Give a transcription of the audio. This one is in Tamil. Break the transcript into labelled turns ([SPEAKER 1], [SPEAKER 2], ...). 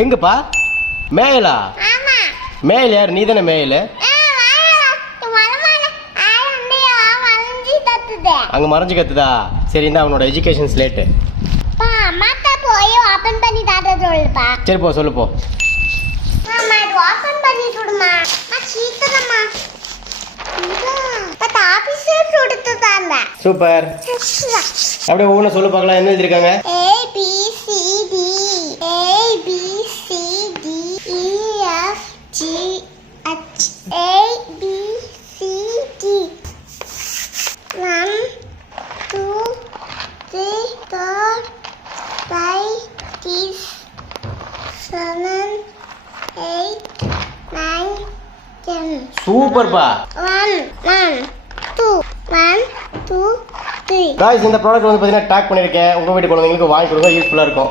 [SPEAKER 1] எங்கப்பா? மேயலா?
[SPEAKER 2] ஆமா.
[SPEAKER 1] மேயல் யார்? நீ தானே மேயல் அங்கே மறைஞ்சு கத்துதா? சரி இந்த அவனோட எஜுகேஷன் ஸ்லேட்டு
[SPEAKER 2] பா அம்மாட்ட போய் ஓபன் பண்ணி தாத்த சொல்லுப்பா.
[SPEAKER 1] சரி போ சொல்லு போ. சூப்பர். அப்படியே ஒவ்வொன்றும் சொல்லு பார்க்கலாம். என்ன எழுதிருக்காங்க
[SPEAKER 2] B six, seven, eight, nine, ten.
[SPEAKER 1] சூப்பர்ப்பா
[SPEAKER 2] One, one, two, one, two, three.
[SPEAKER 1] Guys இந்த ப்ராடக்ட் வந்து பார்த்தீங்கன்னா டேக் பண்ணியிருக்கேன் உங்கள் வீட்டு குழந்தைங்களுக்கு வாங்கி கொடுங்க யூஸ்ஃபுல்லாக இருக்கும்